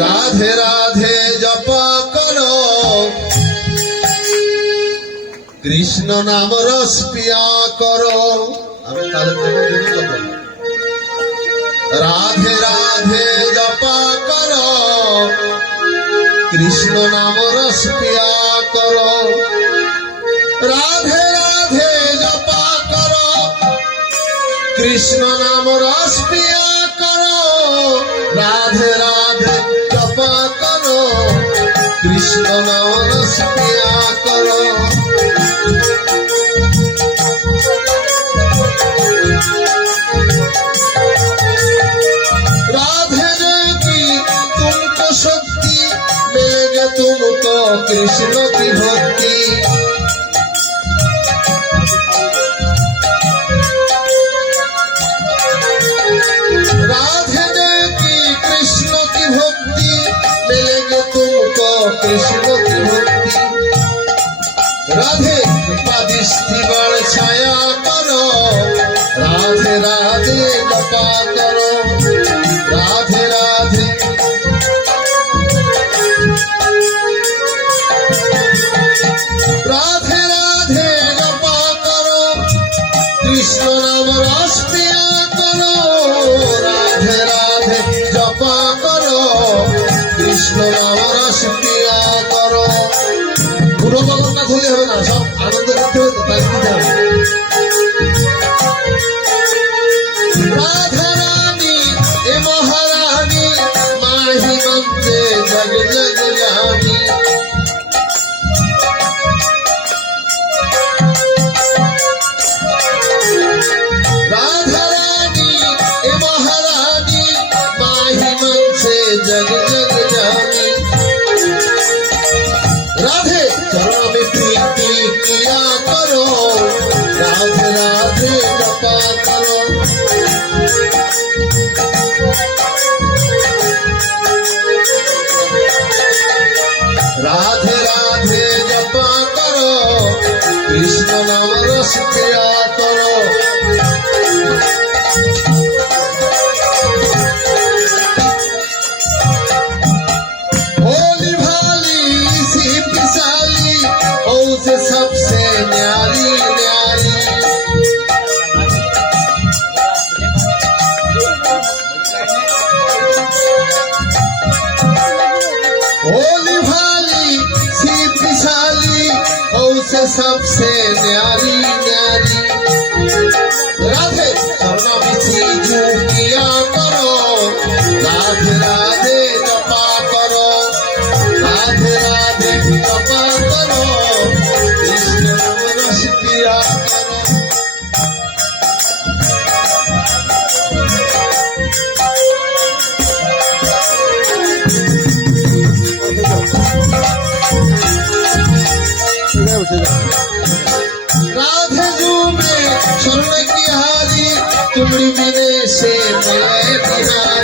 রাধে রাধে জপা করো, কৃষ্ণ নাম রস পিয়া করো। আমি তাদের যখন রাধে রাধে জপা করো, কৃষ্ণ নাম রস পিয়া করো। রাধে রাধে জপা করো, কৃষ্ণ নাম রস পিয়া করো। রাধে রাধে জপা করো, কৃষ্ণ নাম রস পিয়া করো। राधे ने की तुमको शक्ति, मिलेगा तुमको कृष्ण की भक्ति। राधे ने की कृष्ण की भक्ति, मिलेगी तुमको कृष्ण की भक्ति। राधे कृपा दृष्टि बड़ छाया करो, राधे राधे जपा करो। राधे राधे राधे राधे जपा करो, कृष्ण नाम रस पिया करो। राधे राधे जपा करो, कृष्ण नाम रस पिया करो। পুরো জগন্নাথ হলে হবে না, সব আনন্দ করতে হবে, তাই দিতে হবে। राधा रानी ए महारानी, माही मंत्रे जग जग जानी। राधा रानी ए महारानी, माही मंत्रे जग जग जानी। राधे चरण में प्रीति किया करो, राधे राधे जपा करो। राधे राधे जपा करो, कृष्ण नाम रस पिया करो। भोली भाली सी पिसाली, औसे सबसे न्यारी न्यारी। भोली भाली सी पिसाली, औसे सबसे न्यारी न्यारी। राधे चरणों में सीजू किया करो, राधे राधे जपा करो। राधे राधे जपा करो, कृष्ण नाम रस पिया करो। राधे जू में स्वर्ण की हारी, तुमरी बिने से मैं बिहारी।